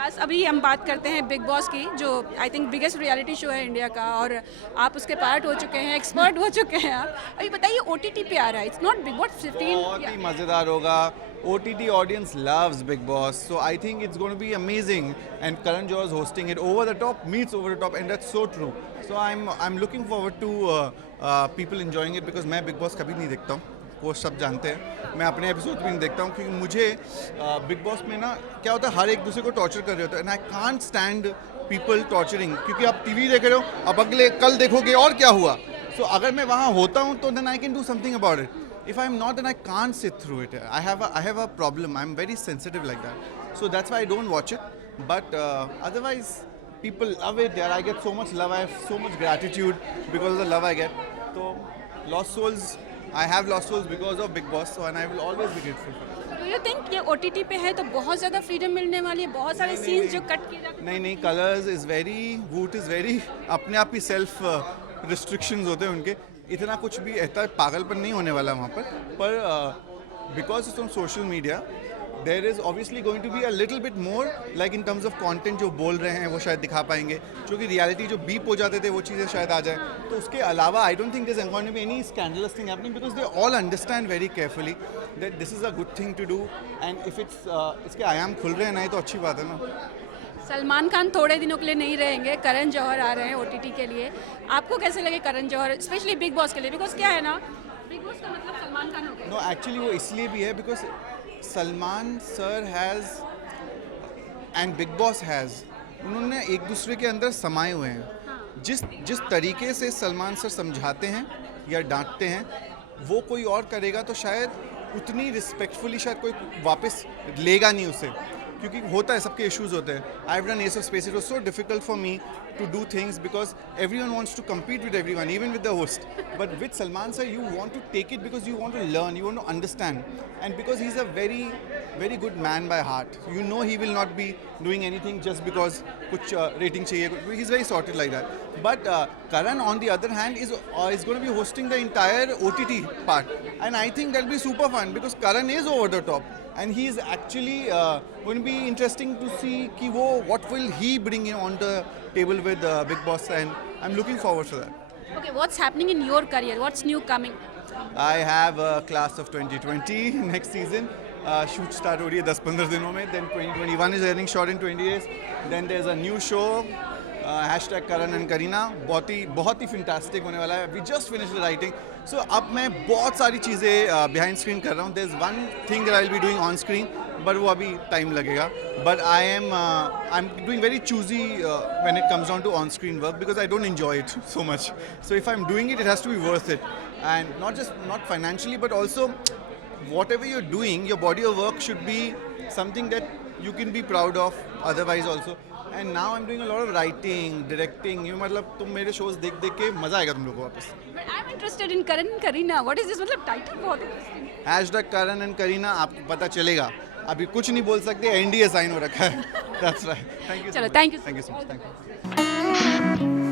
विकास, अभी हम बात करते हैं बिग बॉस की, जो I think biggest reality show है इंडिया का, और आप उसके पार्ट हो चुके हैं, एक्सपर्ट हो चुके हैं आप। अभी बताइए OTT पे आ रहा है, इट्स नॉट बिग बॉस 15। बहुत ही मज़ेदार होगा. OTT audience loves Big Boss, so I think it's going to be amazing. And Karan Johar is hosting it. Over the top meets over the top, and that's so true. So I'm looking forward to people enjoying it because मैं Big Boss कभी नहीं देखता हूँ. वो सब जानते हैं. मैं अपने एपिसोड भी नहीं देखता हूँ क्योंकि मुझे बिग बॉस में ना क्या होता है, हर एक दूसरे को टॉर्चर कर रहे होते हैं, and I can't stand people torturing. क्योंकि आप टीवी देख रहे हो, अब अगले कल देखोगे और क्या हुआ. सो अगर मैं वहाँ होता हूँ तो then I can do something about it. If I'm not, then I can't sit through it. I have a problem. I'm very sensitive like that. So that's why I don't watch it. But otherwise, people love it. Yeah, I get so much love. I have so much gratitude because of the love I get. So Lost Souls, I have Lost Souls because of Big Boss. So and I will always be grateful for it. Do you think ये OTT पे है तो बहुत ज़्यादा फ्रीडम मिलने वाली है, बहुत सारे सीन्स जो कट किए जाते हैं? नहीं, कलर्स इज़ वेरी, वूट इज़ वेरी, अपने आप ही सेल्फ रिस्ट्रिक्शंस होते हैं उनके. इतना कुछ भी इतना पागलपन नहीं होने वाला वहाँ पर because it's on social media there is obviously going to be a little bit more like in terms of content. जो बोल रहे हैं वो शायद दिखा पाएंगे, जो कि रियलिटी जो बीप हो जाते थे वो चीज़ें शायद आ जाए. तो उसके अलावा I don't think this going to be any scandalous thing happening because they all understand very carefully that this is a good thing to do. And if it's इसके आयाम खुल रहे हैं नहीं तो अच्छी बात है ना. सलमान खान थोड़े दिनों के लिए नहीं रहेंगे, करण जौहर आ रहे हैं OTT के लिए. आपको कैसे लगे करण जौहर, स्पेशली बिग बॉस के लिए? बिकॉज क्या है ना, बिग बॉस का मतलब सलमान खान हो गया. नो एक्चुअली वो इसलिए भी है बिकॉज Salman sir has and big boss has, उन्होंने एक दूसरे के अंदर समाये हुए हैं. जिस तरीके से सलमान सर समझाते हैं या डांटते हैं वो कोई और करेगा तो शायद उतनी रिस्पेक्टफुली शायद कोई वापस लेगा नहीं उसे. क्योंकि होता है, सबके इश्यूज होते हैं. I have done S of space. It was so difficult for me to do things because everyone wants to compete with everyone, even with the host. But with Salman sir, you want to take it because you want to learn, you want to understand, and because he's a very good man by heart. You know he will not be doing anything just because kuch rating chahiye. He's very sorted like that. But Karan on the other hand is going to be hosting the entire OTT part, and I think that'll be super fun because Karan is over the top. And he is actually going to be interesting to see ki what will he bring in on the table with Big Boss, and I'm looking forward to that. Okay, what's happening in your career? What's new coming? I have a class of 2020 next season. Shoot start हो रही है 10-15 दिनों में. Then 2021 is running short in 20 days. Then there's a new show. Hashtag Karan and Kareena बहुत ही fantastic होने वाला है. We just finish the writing. So अब मैं बहुत सारी चीज़ें बिहाइंड स्क्रीन कर रहा हूँ. There is one thing that I will be doing on screen, but वो अभी टाइम लगेगा. But I am doing very choosy when it comes down to on screen work because I don't enjoy it so much. So if I am doing it has to be worth it, and not financially but also whatever you're doing, your body of work should be something that you can be proud of otherwise also. And now I'm doing a lot of writing, directing. You मतलब तुम मेरे shows देख के मज़ा आएगा तुम लोगों को वापस. But I'm interested in Karan and Kareena. What is this? मतलब टाइटल बहुत interesting है. हैशटैग करण एंड करीना आपको पता चलेगा. अभी कुछ नहीं बोल सकते, NDA साइन हो रखा है. That's right. Thank you. चलो, so much. thank you. Thank you so much. Thank you.